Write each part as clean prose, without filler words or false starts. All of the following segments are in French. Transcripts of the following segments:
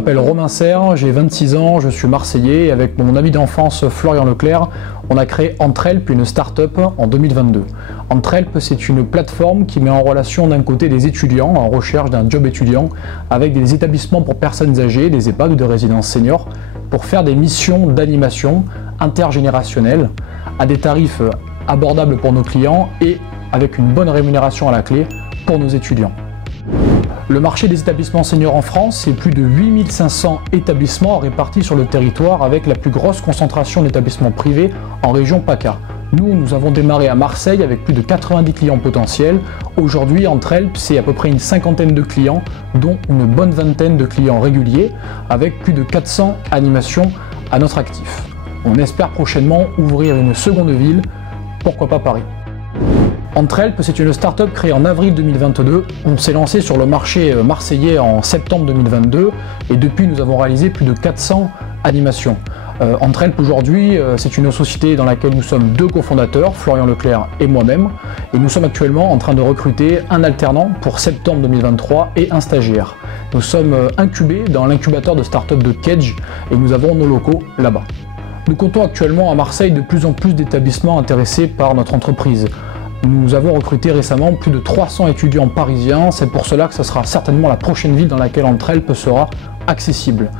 m'appelle Romain Serre, j'ai 26 ans, je suis marseillais et avec mon ami d'enfance Florian Leclerc, on a créé Entrehelp, une start-up en 2022. Entrehelp, c'est une plateforme qui met en relation d'un côté des étudiants en recherche d'un job étudiant avec des établissements pour personnes âgées, des EHPAD ou des résidences seniors, pour faire des missions d'animation intergénérationnelle à des tarifs abordables pour nos clients et avec une bonne rémunération à la clé pour nos étudiants. Le marché des établissements seniors en France, c'est plus de 8500 établissements répartis sur le territoire avec la plus grosse concentration d'établissements privés en région PACA. Nous avons démarré à Marseille avec plus de 90 clients potentiels. Aujourd'hui, Entrehelp, c'est à peu près une cinquantaine de clients, dont une bonne vingtaine de clients réguliers, avec plus de 400 animations à notre actif. On espère prochainement ouvrir une seconde ville, pourquoi pas Paris. Entrehelp, c'est une start-up créée en avril 2022. On s'est lancé sur le marché marseillais en septembre 2022 et depuis nous avons réalisé plus de 400 animations. Entrehelp aujourd'hui, c'est une société dans laquelle nous sommes deux cofondateurs, Florian Leclerc et moi-même, et nous sommes actuellement en train de recruter un alternant pour septembre 2023 et un stagiaire. Nous sommes incubés dans l'incubateur de start-up de Kedge et nous avons nos locaux là-bas. Nous comptons actuellement à Marseille de plus en plus d'établissements intéressés par notre entreprise. Nous avons recruté récemment plus de 300 étudiants parisiens, c'est pour cela que ce sera certainement la prochaine ville dans laquelle Entrehelp sera accessible.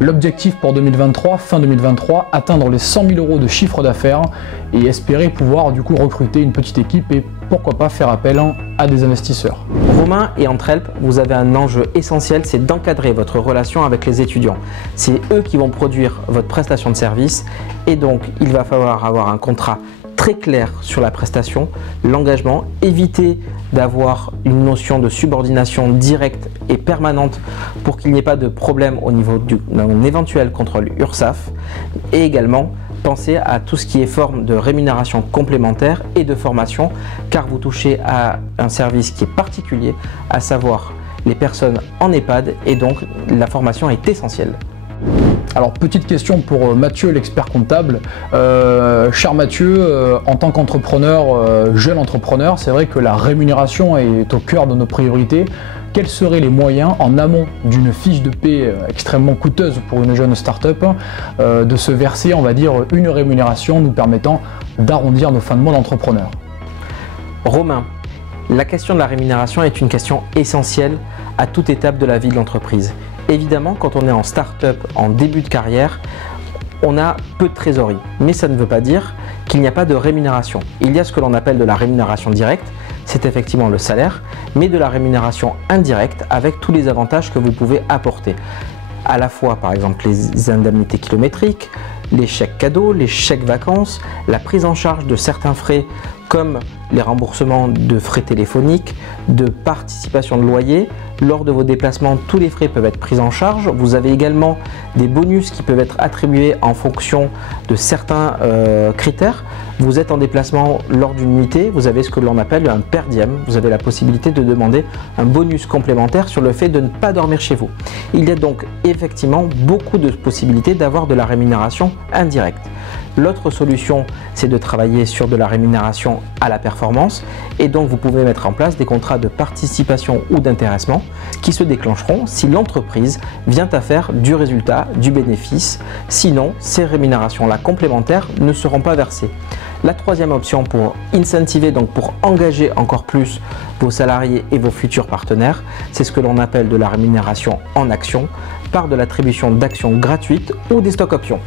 L'objectif pour 2023, fin 2023, atteindre les 100 000 € de chiffre d'affaires et espérer pouvoir du coup recruter une petite équipe et pourquoi pas faire appel à des investisseurs. Romain et Entrehelp, vous avez un enjeu essentiel, c'est d'encadrer votre relation avec les étudiants. C'est eux qui vont produire votre prestation de service et donc il va falloir avoir un contrat très clair sur la prestation, l'engagement, éviter d'avoir une notion de subordination directe et permanente pour qu'il n'y ait pas de problème au niveau d'un éventuel contrôle URSSAF et également penser à tout ce qui est forme de rémunération complémentaire et de formation car vous touchez à un service qui est particulier, à savoir les personnes en EHPAD et donc la formation est essentielle. Alors petite question pour Mathieu, l'expert comptable. Cher Mathieu, en tant qu'entrepreneur, jeune entrepreneur, c'est vrai que la rémunération est au cœur de nos priorités. Quels seraient les moyens en amont d'une fiche de paie extrêmement coûteuse pour une jeune start-up de se verser, on va dire, une rémunération nous permettant d'arrondir nos fins de mois d'entrepreneur? Romain, la question de la rémunération est une question essentielle à toute étape de la vie de l'entreprise. Évidemment, quand on est en start-up, en début de carrière, on a peu de trésorerie. Mais ça ne veut pas dire qu'il n'y a pas de rémunération. Il y a ce que l'on appelle de la rémunération directe, c'est effectivement le salaire, mais de la rémunération indirecte avec tous les avantages que vous pouvez apporter. À la fois, par exemple, les indemnités kilométriques, les chèques cadeaux, les chèques vacances, la prise en charge de certains frais comme les remboursements de frais téléphoniques, de participation de loyer. Lors de vos déplacements, tous les frais peuvent être pris en charge. Vous avez également des bonus qui peuvent être attribués en fonction de certains critères. Vous êtes en déplacement lors d'une nuitée, vous avez ce que l'on appelle un per diem. Vous avez la possibilité de demander un bonus complémentaire sur le fait de ne pas dormir chez vous. Il y a donc effectivement beaucoup de possibilités d'avoir de la rémunération indirecte. L'autre solution, c'est de travailler sur de la rémunération à la performance et donc vous pouvez mettre en place des contrats de participation ou d'intéressement qui se déclencheront si l'entreprise vient à faire du résultat, du bénéfice. Sinon, ces rémunérations-là complémentaires ne seront pas versées. La troisième option pour incentiver, donc pour engager encore plus vos salariés et vos futurs partenaires, c'est ce que l'on appelle de la rémunération en action par de l'attribution d'actions gratuites ou des stock options.